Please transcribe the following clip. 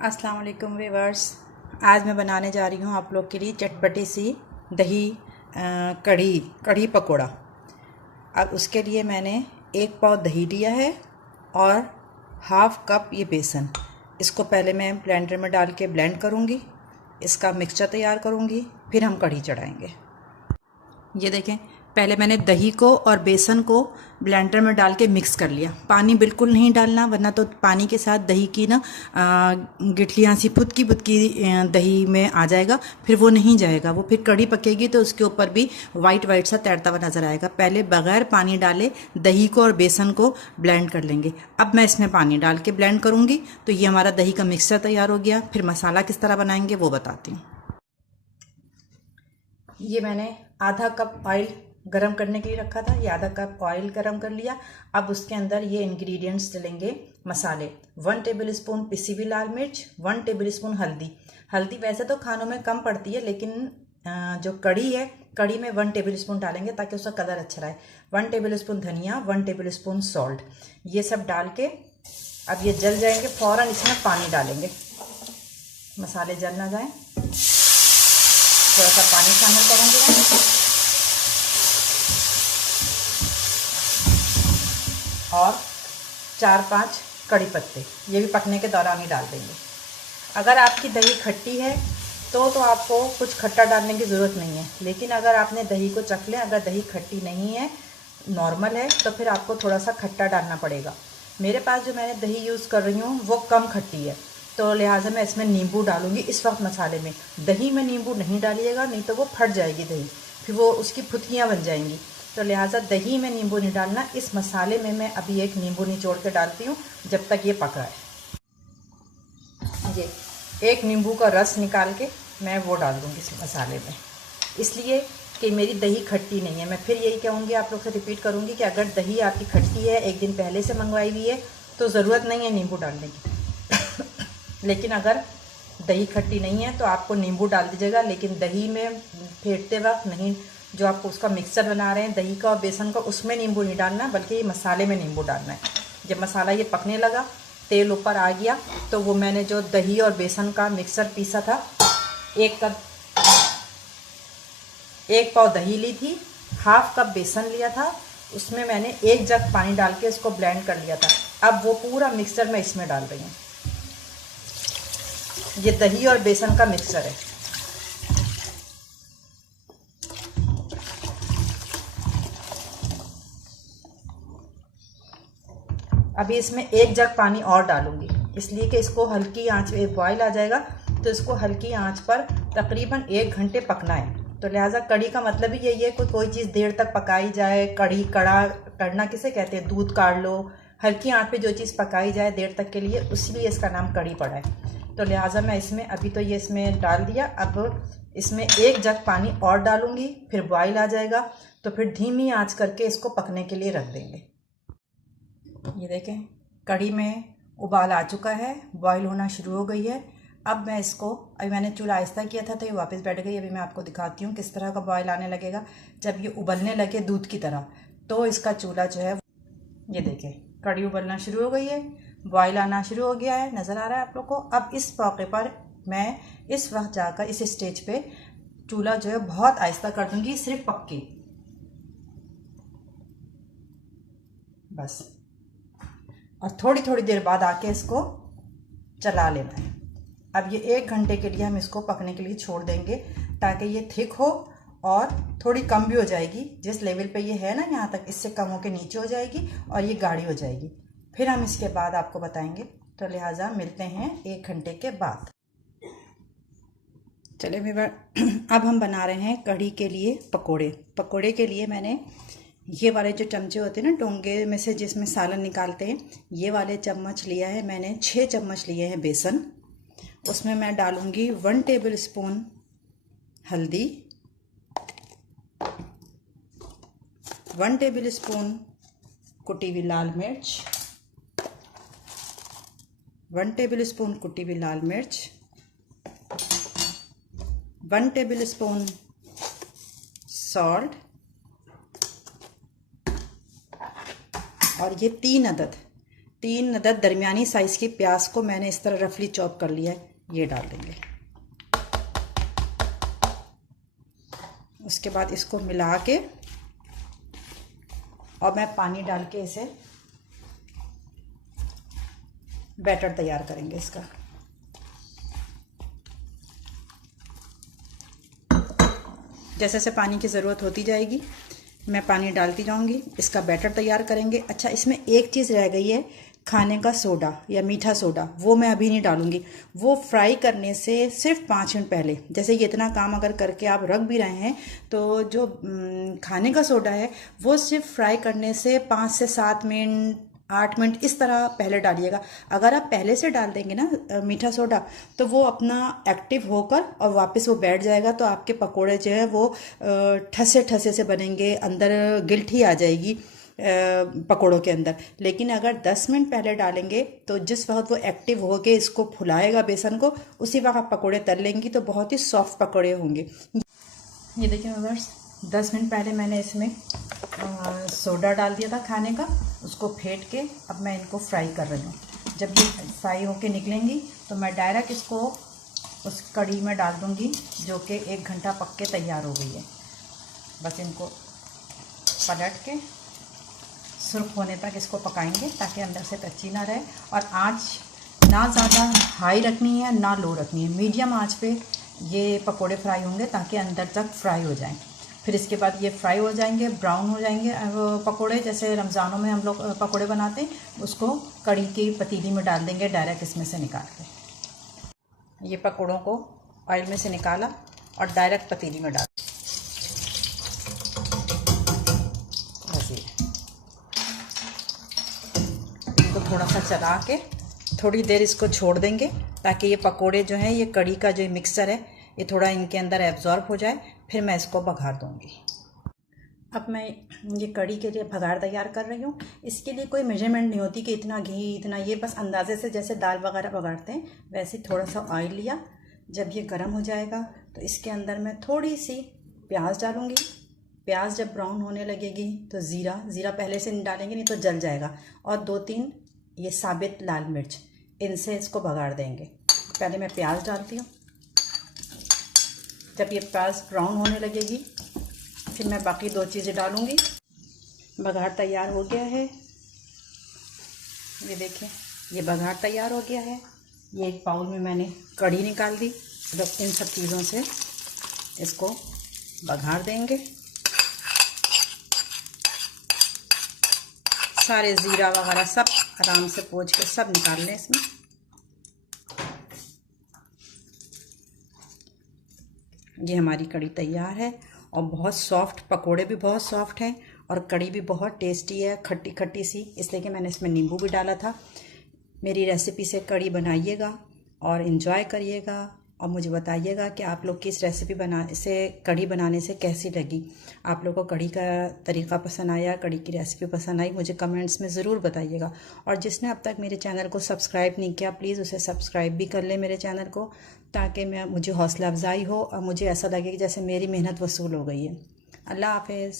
अस्सलाम वालेकुम व्यूअर्स। आज मैं बनाने जा रही हूँ आप लोग के लिए चटपटी सी दही कढ़ी पकोड़ा। अब उसके लिए मैंने 1 पाव दही लिया है और हाफ कप ये बेसन। इसको पहले मैं ब्लेंडर में डाल के ब्लेंड करूँगी, इसका मिक्सचर तैयार करूँगी, फिर हम कढ़ी चढ़ाएँगे। ये देखें, पहले मैंने दही को और बेसन को ब्लेंडर में डाल के मिक्स कर लिया। पानी बिल्कुल नहीं डालना, वरना तो पानी के साथ दही की ना गिठलियाँ सी फुदकी दही में आ जाएगा, फिर वो नहीं जाएगा। वो फिर कढ़ी पकेगी तो उसके ऊपर भी वाइट वाइट सा तैरता हुआ नज़र आएगा। पहले बगैर पानी डाले दही को और बेसन को ब्लेंड कर लेंगे। अब मैं इसमें पानी डाल के ब्लेंड करूँगी तो ये हमारा दही का मिक्सचर तैयार हो गया। फिर मसाला किस तरह बनाएंगे वो बताती हूँ। ये मैंने आधा कप ऑयल गरम करने के लिए रखा था। ये आधा कप ऑयल गरम कर लिया। अब उसके अंदर ये इंग्रेडिएंट्स डलेंगे मसाले। 1 टेबल स्पून पिसी हुई लाल मिर्च, 1 टेबल स्पून हल्दी। हल्दी वैसे तो खानों में कम पड़ती है, लेकिन जो कढ़ी है, कढ़ी में 1 टेबल स्पून डालेंगे ताकि उसका कलर अच्छा रहे। 1 टेबल स्पून धनिया, 1 टेबल स्पून सॉल्ट। ये सब डाल के अब ये जल जाएंगे। फ़ौरन इसमें पानी डालेंगे, मसाले जल ना जाए। थोड़ा सा पानी शामिल करूँगी मैं और 4-5 कड़ी पत्ते, ये भी पकने के दौरान ही डाल देंगे। अगर आपकी दही खट्टी है तो आपको कुछ खट्टा डालने की ज़रूरत नहीं है, लेकिन अगर आपने दही को चख लें, अगर दही खट्टी नहीं है, नॉर्मल है, तो फिर आपको थोड़ा सा खट्टा डालना पड़ेगा। मेरे पास जो मैंने दही यूज़ कर रही हूँ वो कम खट्टी है, तो लिहाजा मैं इसमें नींबू डालूंगी इस वक्त मसाले में। दही में नींबू नहीं डालिएगा, नहीं तो वो फट जाएगी दही, फिर वो उसकी फुतियाँ बन जाएंगी। तो लिहाजा दही में नींबू नहीं डालना। इस मसाले में मैं अभी एक नींबू निचोड़ के डालती हूँ जब तक ये पक रहा है। ये एक नींबू का रस निकाल के मैं वो डाल दूँगी इस मसाले में, इसलिए कि मेरी दही खट्टी नहीं है। मैं फिर यही कहूँगी, आप लोग से रिपीट करूँगी कि अगर दही आपकी खट्टी है, एक दिन पहले से मंगवाई हुई है, तो ज़रूरत नहीं है नींबू डालने की। लेकिन अगर दही खट्टी नहीं है तो आपको नींबू डाल दीजिएगा, लेकिन दही में फेंटते वक्त नहीं, जो आपको उसका मिक्सचर बना रहे हैं दही का और बेसन का, उसमें नींबू नहीं डालना, बल्कि ये मसाले में नींबू डालना है। जब मसाला ये पकने लगा, तेल ऊपर आ गया, तो वो मैंने जो दही और बेसन का मिक्सचर पीसा था, 1 पाव दही ली थी, हाफ कप बेसन लिया था, उसमें मैंने 1 जग पानी डाल के उसको ब्लेंड कर लिया था। अब वो पूरा मिक्सचर मैं इसमें डाल रही हूँ। ये दही और बेसन का मिक्सचर है। अभी इसमें 1 जग पानी और डालूंगी, इसलिए कि इसको हल्की आंच पे बॉयल आ जाएगा, तो इसको हल्की आंच पर तकरीबन 1 घंटे पकना है। तो लिहाजा कढ़ी का मतलब ही यही है, कोई चीज़ देर तक पकाई जाए, कढ़ना किसे कहते हैं, दूध काढ़ लो, हल्की आंच पे जो चीज़ पकाई जाए देर तक के लिए, उसलिए इसका नाम कढ़ी पड़ा है। तो लिहाजा मैं इसमें अभी तो ये इसमें डाल दिया। अब इसमें 1 जग पानी और डालूंगी, फिर बॉयल आ जाएगा, तो फिर धीमी आंच करके इसको पकने के लिए रख देंगे। ये देखें, कढ़ी में उबाल आ चुका है, बॉईल होना शुरू हो गई है। अब मैं इसको, अभी मैंने चूल्हा आहिस्ता किया था तो ये वापस बैठ गई। अभी मैं आपको दिखाती हूँ किस तरह का बॉईल आने लगेगा। जब ये उबलने लगे दूध की तरह, तो इसका चूल्हा जो है, ये देखें, कढ़ी उबलना शुरू हो गई है, बॉईल आना शुरू हो गया है, नज़र आ रहा है आप लोग को। अब इस मौके पर मैं इस वक्त जाकर इस स्टेज पे चूल्हा जो है बहुत आहिस्ता कर दूंगी, सिर्फ पक्की, बस। और थोड़ी थोड़ी देर बाद आके इसको चला लेना है। अब ये 1 घंटे के लिए हम इसको पकने के लिए छोड़ देंगे, ताकि ये थिक हो और थोड़ी कम भी हो जाएगी। जिस लेवल पे ये है ना, यहाँ तक, इससे कम होकर नीचे हो जाएगी और ये गाढ़ी हो जाएगी। फिर हम इसके बाद आपको बताएंगे। तो लिहाजा मिलते हैं 1 घंटे के बाद। चलिए व्यूअर, अब हम बना रहे हैं कढ़ी के लिए पकोड़े। पकोड़े के लिए मैंने ये वाले जो चमचे होते हैं ना, डोंगे में से जिसमें सालन निकालते हैं, ये वाले चम्मच लिया है मैंने। 6 चम्मच लिए हैं बेसन। उसमें मैं डालूंगी 1 टेबल स्पून हल्दी, 1 टेबल स्पून कुटी हुई लाल मिर्च, 1 टेबल स्पून कुटी हुई लाल मिर्च, 1 टेबल स्पून सॉल्ट, और ये 3 अदद 3 अदद दरमियानी साइज़ की प्याज को मैंने इस तरह रफली चॉप कर लिया है, ये डाल देंगे। उसके बाद इसको मिला के और मैं पानी डाल के इसे बैटर तैयार करेंगे इसका। जैसे जैसे पानी की ज़रूरत होती जाएगी मैं पानी डालती जाऊंगी, इसका बैटर तैयार करेंगे। अच्छा, इसमें एक चीज़ रह गई है, खाने का सोडा या मीठा सोडा, वो मैं अभी नहीं डालूंगी। वो फ्राई करने से सिर्फ 5 मिनट पहले, जैसे ये इतना काम अगर करके आप रख भी रहे हैं तो जो खाने का सोडा है वो सिर्फ फ्राई करने से 5 से 7 मिनट 8 मिनट इस तरह पहले डालिएगा। अगर आप पहले से डाल देंगे ना मीठा सोडा तो वो अपना एक्टिव होकर और वापस वो बैठ जाएगा, तो आपके पकोड़े जो है वो ठसे ठसे से बनेंगे, अंदर गिल्ठी आ जाएगी पकोड़ों के अंदर। लेकिन अगर 10 मिनट पहले डालेंगे तो जिस वक्त वो एक्टिव होके इसको फुलाएगा बेसन को, उसी वक्त आप पकोड़े तल लेंगी तो बहुत ही सॉफ्ट पकोड़े होंगे। ये देखिए व्यूअर्स, 10 मिनट पहले मैंने इसमें सोडा डाल दिया था खाने का, उसको फेंट के अब मैं इनको फ्राई कर रही हूँ। जब ये फ्राई होके निकलेंगी तो मैं डायरेक्ट इसको उस कढ़ी में डाल दूँगी जो कि 1 घंटा पक के तैयार हो गई है। बस इनको पलट के सुर्ख होने तक इसको पकाएंगे ताकि अंदर से कच्ची ना रहे। और आँच ना ज़्यादा हाई रखनी है ना लो रखनी है, मीडियम आँच पे ये पकोड़े फ्राई होंगे ताकि अंदर तक फ्राई हो जाएं। फिर इसके बाद ये फ्राई हो जाएंगे, ब्राउन हो जाएंगे पकोड़े। जैसे रमज़ानों में हम लोग पकोड़े बनाते हैं, उसको कढ़ी की पतीली में डाल देंगे डायरेक्ट इसमें से निकाल के। ये पकोड़ों को ऑयल में से निकाला और डायरेक्ट पतीली में डाल, बस ये इनको थोड़ा सा चला के थोड़ी देर इसको छोड़ देंगे ताकि ये पकोड़े जो हैं, ये कढ़ी का जो मिक्सचर है ये थोड़ा इनके अंदर एब्जॉर्ब हो जाए। फिर मैं इसको बघार दूंगी। अब मैं ये कढ़ी के लिए बघार तैयार कर रही हूँ। इसके लिए कोई मेजरमेंट नहीं होती कि इतना घी इतना, ये बस अंदाजे से जैसे दाल वगैरह बघारते हैं वैसे थोड़ा सा ऑयल लिया। जब ये गर्म हो जाएगा तो इसके अंदर मैं थोड़ी सी प्याज डालूँगी। प्याज जब ब्राउन होने लगेगी तो ज़ीरा पहले से नहीं डालेंगे, नहीं तो जल जाएगा। और 2-3 ये साबित लाल मिर्च, इनसे इसको बघार देंगे। पहले मैं प्याज डालती हूँ। जब ये प्याज ब्राउन होने लगेगी फिर मैं बाकी 2 चीज़ें डालूँगी। बघार तैयार हो गया है, ये देखें ये बघार तैयार हो गया है। ये एक बाउल में मैंने कढ़ी निकाल दी। अब इन सब चीज़ों से इसको बघार देंगे। सारे ज़ीरा वगैरह सब आराम से पोंछ के सब निकाल लें इसमें। ये हमारी कढ़ी तैयार है और बहुत सॉफ्ट, पकोड़े भी बहुत सॉफ्ट हैं और कढ़ी भी बहुत टेस्टी है, खट्टी खट्टी सी, इसलिए कि मैंने इसमें नींबू भी डाला था। मेरी रेसिपी से कढ़ी बनाइएगा और इन्जॉय करिएगा और मुझे बताइएगा कि आप लोग की इस रेसिपी कढ़ी बनाने से कैसी लगी। आप लोगों को कढ़ी का तरीका पसंद आया, कढ़ी की रेसिपी पसंद आई, मुझे कमेंट्स में ज़रूर बताइएगा। और जिसने अब तक मेरे चैनल को सब्सक्राइब नहीं किया प्लीज़ उसे सब्सक्राइब भी कर ले मेरे चैनल को, ताकि मुझे हौसला अफजाई हो और मुझे ऐसा लगे कि जैसे मेरी मेहनत वसूल हो गई है। अल्लाह हाफिज़।